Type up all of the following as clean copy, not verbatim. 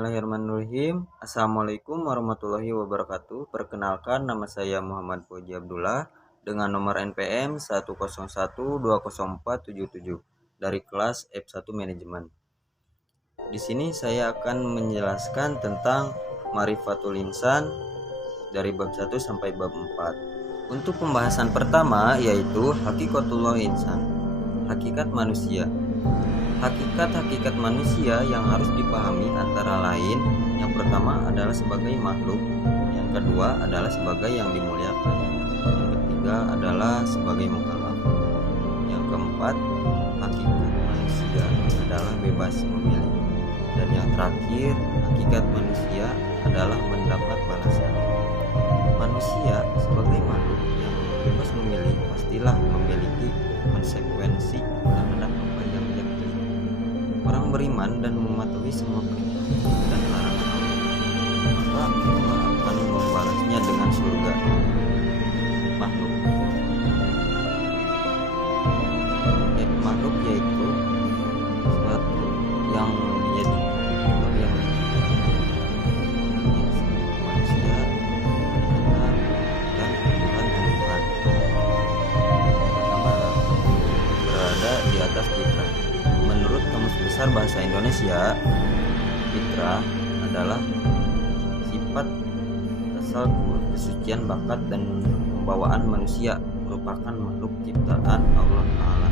Bismillahirrahmanirrahim. Assalamualaikum warahmatullahi wabarakatuh. Perkenalkan, nama saya Muhammad Fauzi Abdullah dengan nomor NPM 101204777 dari kelas F1 Manajemen. Di sini saya akan menjelaskan tentang Ma'rifatul Insan dari bab 1 sampai bab 4. Untuk pembahasan pertama yaitu Hakikatullah Insan, hakikat manusia. Hakikat-hakikat manusia yang harus dipahami antara lain, yang pertama adalah sebagai makhluk, yang kedua adalah sebagai yang dimuliakan, yang ketiga adalah sebagai mukallaf, yang keempat hakikat manusia adalah bebas memilih, dan yang terakhir hakikat manusia adalah mendapat balasan. Manusia sebagai makhluk yang bebas memilih pastilah memiliki konsekuensi terhadap apa yang dia pilih. Orang beriman dan mematuhi semua perintah dan larangan Allah, maka Allah akan membalasnya dengan surga. Makhluk yaitu suatu yang dijadikan atau yang manusia dan tumbuhan-tumbuhan. Pertama, berada di atas fitrah. Menurut Kamus Besar Bahasa Indonesia, fitrah adalah sifat asal kesucian bakat dan pembawaan manusia, merupakan makhluk ciptaan Allah Ta'ala.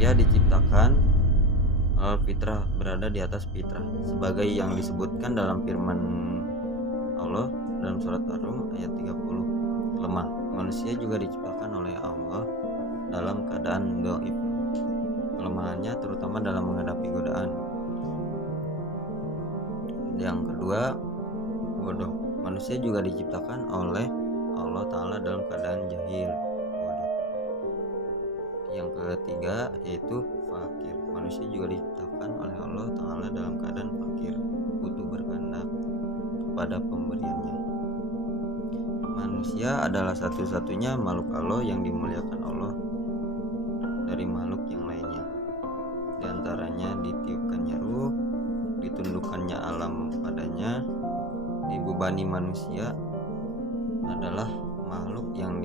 Ia diciptakan fitrah, berada di atas fitrah, sebagai yang disebutkan dalam firman Allah dalam surat Ar-Rum ayat 30. Lemah, manusia juga diciptakan oleh Allah dalam keadaan dhaif. Kelemahannya terutama dalam menghadapi godaan. Yang kedua, bodoh. Manusia juga diciptakan oleh Allah Ta'ala dalam keadaan jahil, bodoh. Yang ketiga yaitu fakir. Manusia juga diciptakan oleh Allah Ta'ala dalam keadaan fakir, butuh berkehendak kepada pemberiannya. Manusia adalah satu-satunya makhluk Allah yang dimuliakan Allah dari makhluk yang lainnya. Di antaranya ditiupkannya ruh, ditundukkannya alam padanya, dibebani manusia adalah makhluk yang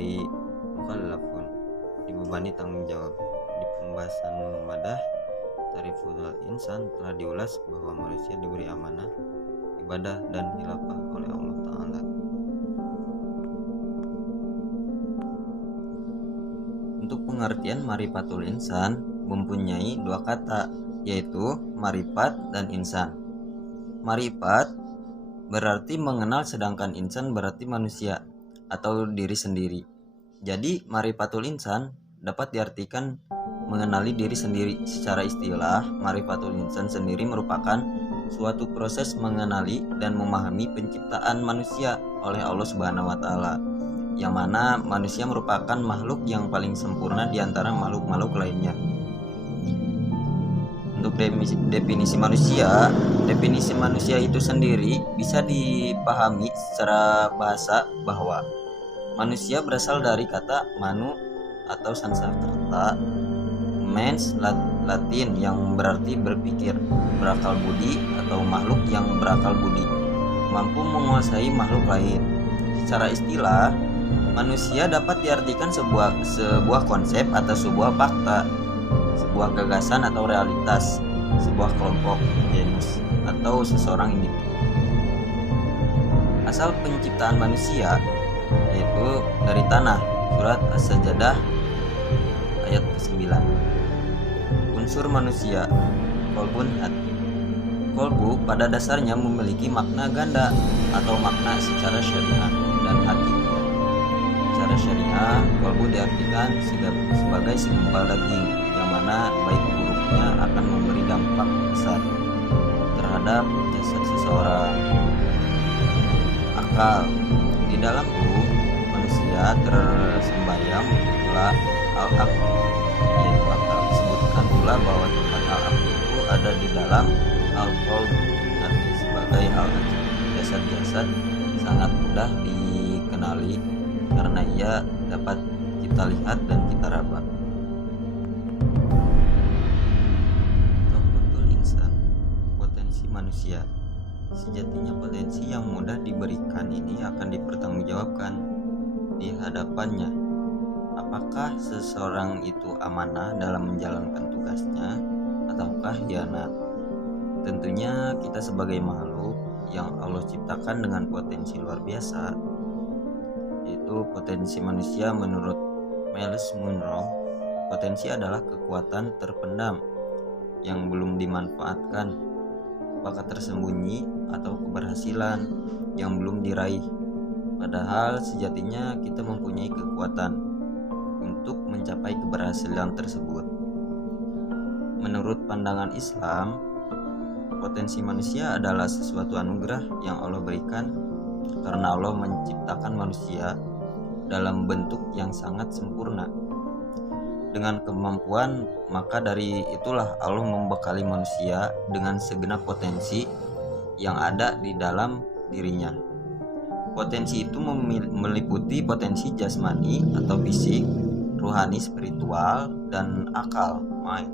mukallafun, dibebani tanggung jawab. Di pembahasan madah Ta'riful Insan telah diulas bahwa manusia diberi amanah, ibadah dan khilafah oleh Allah Ta'ala. Untuk pengertian Ma'rifatul Insan mempunyai dua kata, yaitu marifat dan insan. Marifat berarti mengenal, sedangkan insan berarti manusia atau diri sendiri. Jadi Ma'rifatul Insan dapat diartikan mengenali diri sendiri. Secara istilah, Ma'rifatul Insan sendiri merupakan suatu proses mengenali dan memahami penciptaan manusia oleh Allah Subhanahu wa Ta'ala, yang mana manusia merupakan makhluk yang paling sempurna di antara makhluk-makhluk lainnya. Untuk definisi manusia itu sendiri bisa dipahami secara bahasa bahwa manusia berasal dari kata manu atau Sanskerta, mens Latin yang berarti berpikir, berakal budi atau makhluk yang berakal budi, mampu menguasai makhluk lain. Secara istilah, manusia dapat diartikan sebuah konsep atau sebuah fakta, sebuah gagasan atau realitas, sebuah kelompok, genus, atau seseorang individu. Asal penciptaan manusia yaitu dari tanah, surat As-Sajdah ayat ke-9. Unsur manusia, kolbun, hati. Kolbu pada dasarnya memiliki makna ganda atau makna secara syariah dan hakiki. Secara syariah, kolbu diartikan sebagai segumpal daging, yang mana baik buruknya akan memberi dampak besar terhadap jasad seseorang. Akal, di dalam tubuh manusia tersembayam pula al-aql, yaitu akal. Disebutkan pula bahwa tempat al-aql itu ada di dalam al-qalb, hati, sebagai al-ajib. Jasad-jasad sangat mudah dikenali karena ia dapat kita lihat dan kita raba. Potensi manusia. Sejatinya potensi yang mudah diberikan ini akan dipertanggungjawabkan di hadapannya. Apakah seseorang itu amanah dalam menjalankan tugasnya ataukah hianat? Tentunya kita sebagai makhluk yang Allah ciptakan dengan potensi luar biasa, yaitu potensi manusia menurut Miles Monroe. Potensi adalah kekuatan terpendam yang belum dimanfaatkan, bakat tersembunyi atau keberhasilan yang belum diraih. Padahal sejatinya kita mempunyai kekuatan untuk mencapai keberhasilan tersebut. Menurut pandangan Islam, potensi manusia adalah sesuatu anugerah yang Allah berikan karena Allah menciptakan manusia dalam bentuk yang sangat sempurna. Dengan kemampuan, maka dari itulah Allah membekali manusia dengan segenap potensi yang ada di dalam dirinya. Potensi itu meliputi potensi jasmani atau fisik, rohani, spiritual, dan akal, mind.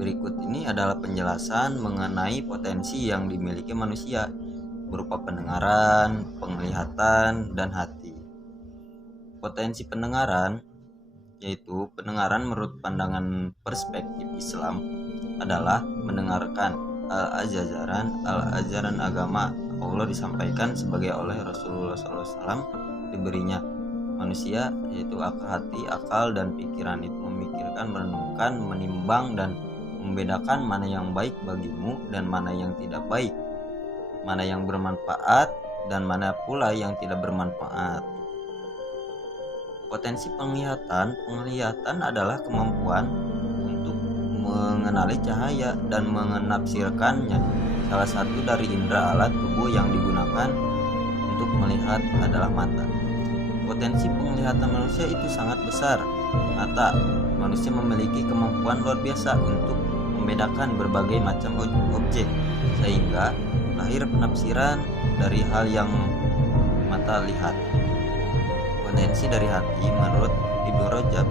Berikut ini adalah penjelasan mengenai potensi yang dimiliki manusia berupa pendengaran, penglihatan, dan hati. Potensi pendengaran, yaitu pendengaran menurut pandangan perspektif Islam adalah mendengarkan al-ajaran agama Allah disampaikan sebagai oleh Rasulullah SAW diberinya manusia, yaitu hati, akal, dan pikiran itu memikirkan, merenungkan, menimbang, dan membedakan mana yang baik bagimu dan mana yang tidak baik, mana yang bermanfaat dan mana pula yang tidak bermanfaat. Potensi penglihatan adalah kemampuan untuk mengenali cahaya dan menafsirkannya. Salah satu dari indera alat tubuh yang digunakan untuk melihat adalah mata. Potensi penglihatan manusia itu sangat besar. Mata manusia memiliki kemampuan luar biasa untuk membedakan berbagai macam objek, sehingga lahir penafsiran dari hal yang mata lihat. Potensi dari hati menurut Ibnu Rajab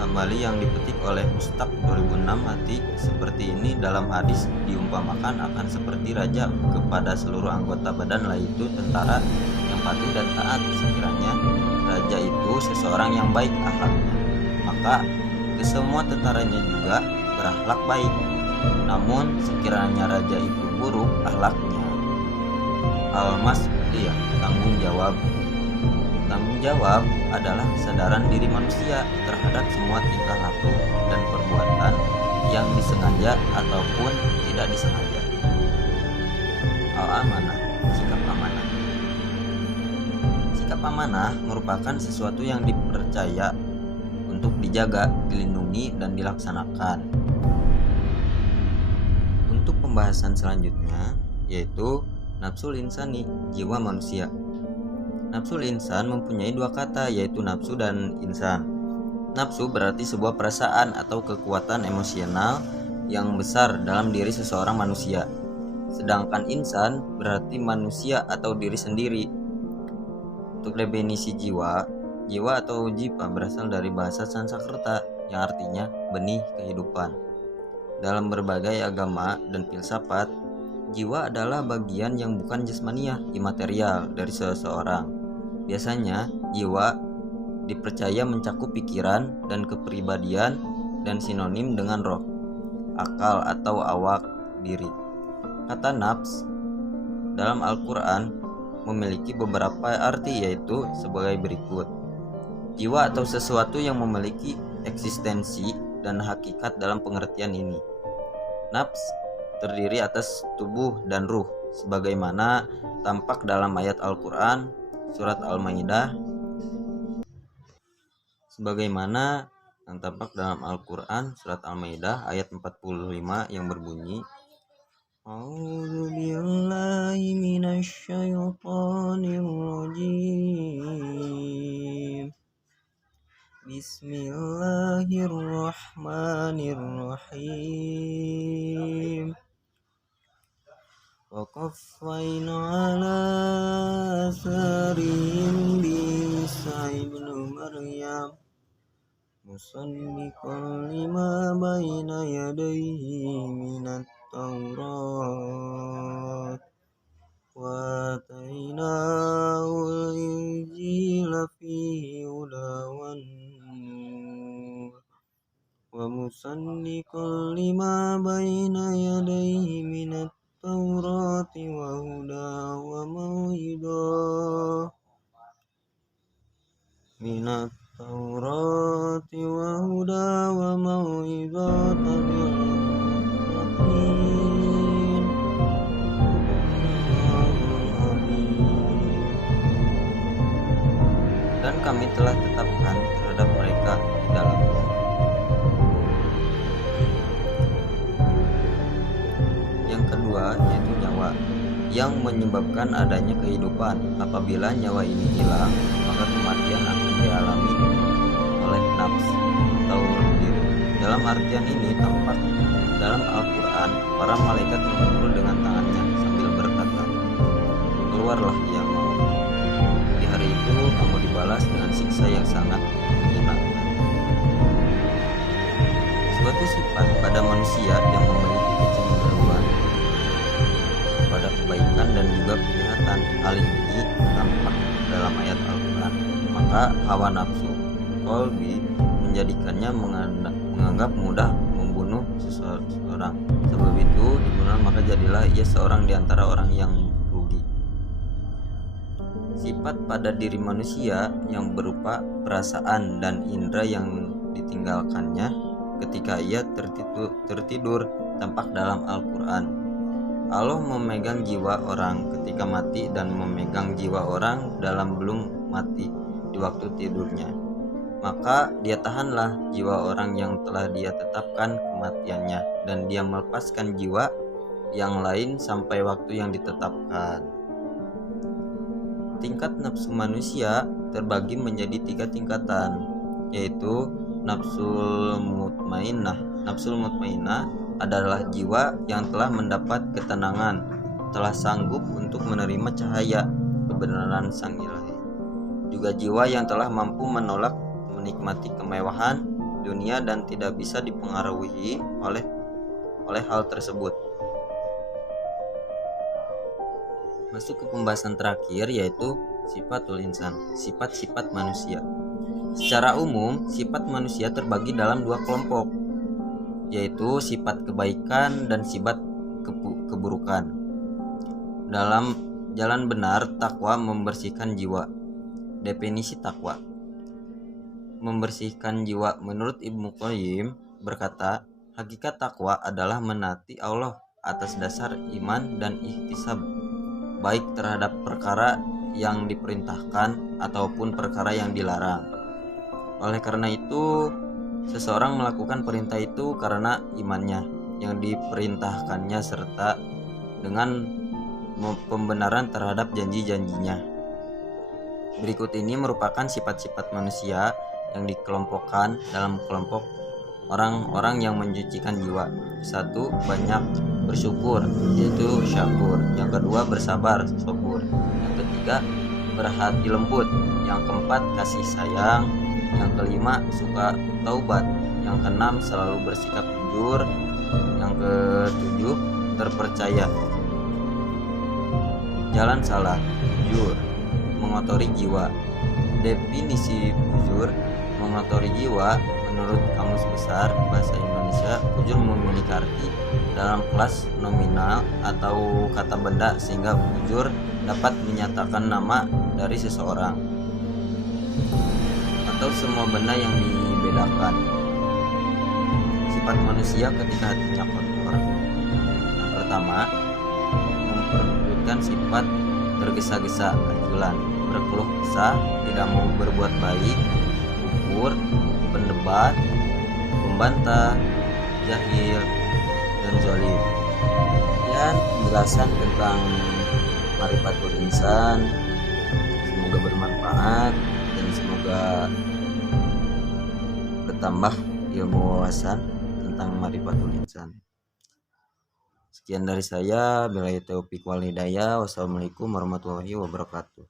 Hambali yang dipetik oleh Mustaq 2006, hati seperti ini dalam hadis diumpamakan akan seperti raja kepada seluruh anggota badan, yaitu tentara yang patuh dan taat. Sekiranya raja itu seseorang yang baik akhlaknya, maka kesemua tentaranya juga berakhlak baik. Namun sekiranya raja itu buruk akhlaknya, al-mas'uliyah, tanggung jawab. Tanggung jawab adalah kesadaran diri manusia terhadap semua tingkah laku dan perbuatan yang disengaja ataupun tidak disengaja. Al-amanah, sikap amanah. Sikap amanah merupakan sesuatu yang dipercaya untuk dijaga, dilindungi, dan dilaksanakan. Untuk pembahasan selanjutnya, yaitu nafsul insani, jiwa manusia. Nafsul insan mempunyai dua kata, yaitu nafsu dan insan. Nafsu berarti sebuah perasaan atau kekuatan emosional yang besar dalam diri seseorang manusia. Sedangkan insan berarti manusia atau diri sendiri. Untuk definisi jiwa atau jiva berasal dari bahasa Sanskerta yang artinya benih kehidupan. Dalam berbagai agama dan filsafat, jiwa adalah bagian yang bukan jasmaniah, imaterial dari seseorang. Biasanya, jiwa dipercaya mencakup pikiran dan kepribadian dan sinonim dengan roh, akal atau awak diri. Kata nafs dalam Al-Quran memiliki beberapa arti, yaitu sebagai berikut. Jiwa atau sesuatu yang memiliki eksistensi dan hakikat dalam pengertian ini. Nafs terdiri atas tubuh dan ruh, sebagaimana tampak dalam ayat Al-Quran Surat Al-Maidah, sebagaimana yang tampak dalam Al-Quran Surat Al-Maidah ayat 45 yang berbunyi, A'udzu billahi minasyaitonir rajim. Bismillahirrahmanirrahim. وقفينا على آثارهم بعيسى ابن مريم مصدقا لما بين يديه من التوراة وآتيناه الإنجيل فيه هدى والنور ومصدقا لما بين يديه من التوراة وهدى وموعظة للمتقين. Dan kami telah tetapkan terhadap mereka di dalamnya. Yang kedua yaitu nyawa, yang menyebabkan adanya kehidupan. Apabila nyawa ini hilang, maka kematian akan dialami oleh nafs atau diri. Dalam artian ini tampak dalam Al-Quran, para malaikat memukul dengan tangannya sambil berkata, "Keluarlah ya maut. Di hari itu kamu dibalas dengan siksa yang sangat menyenangkan." Suatu sifat pada manusia yang memiliki kecenderungan pada kebaikan dan juga kejahatan. Hal ini tampak dalam ayat Al-Quran. Maka hawa nafsu kolbi menjadikannya menganggap mudah membunuh seseorang. Sebab itu dibunuh, maka jadilah ia seorang di antara orang yang rugi. Sifat pada diri manusia yang berupa perasaan dan indera yang ditinggalkannya ketika ia tertidur tampak dalam Al-Quran. Allah memegang jiwa orang ketika mati dan memegang jiwa orang dalam belum mati di waktu tidurnya. Maka dia tahanlah jiwa orang yang telah dia tetapkan kematiannya, dan dia melepaskan jiwa yang lain sampai waktu yang ditetapkan. Tingkat nafsu manusia terbagi menjadi 3 tingkatan, yaitu nafsul mutmainnah. Nafsul mutmainnah adalah jiwa yang telah mendapat ketenangan, telah sanggup untuk menerima cahaya kebenaran Sang Ilahi. Juga jiwa yang telah mampu menolak menikmati kemewahan dunia dan tidak bisa dipengaruhi oleh hal tersebut. Masuk ke pembahasan terakhir, yaitu sifatul insan, sifat-sifat manusia. Secara umum, sifat manusia terbagi dalam 2 kelompok, yaitu sifat kebaikan dan sifat keburukan. Dalam jalan benar, takwa membersihkan jiwa. Definisi takwa: membersihkan jiwa. Menurut Ibnu Qayyim berkata, hakikat takwa adalah menaati Allah atas dasar iman dan ihtisab, baik terhadap perkara yang diperintahkan ataupun perkara yang dilarang. Oleh karena itu, seseorang melakukan perintah itu karena imannya yang diperintahkannya serta dengan pembenaran terhadap janji-janjinya. Berikut ini merupakan sifat-sifat manusia yang dikelompokkan dalam kelompok orang-orang yang mencucikan jiwa. 1. Banyak bersyukur, yaitu syakur. Yang kedua, bersabar, sabur. Yang ketiga, berhati lembut. Yang keempat, kasih sayang. Yang kelima, suka taubat. Yang keenam, selalu bersikap jujur. Yang ketujuh, terpercaya. Jalan salah, jujur, mengotori jiwa. Definisi jujur: mengotori jiwa. Menurut Kamus Besar Bahasa Indonesia, jujur memiliki arti dalam kelas nominal atau kata benda, sehingga jujur dapat menyatakan nama dari seseorang atau semua benda yang dibedakan. Sifat manusia ketika hatinya kotor. Yang pertama, memperdulikan sifat tergesa-gesa, aculan, berkeluh kesah, tidak mau berbuat baik, kufur, pendebat, pembantah, jahil, dan zalim. Sekian penjelasan tentang Marifatul Insan. Semoga bermanfaat dan semoga bertambah ilmu wawasan tentang Marifatul Insan. Sekian dari saya. Billahi taufiq wal hidayah. Wassalamualaikum warahmatullahi wabarakatuh.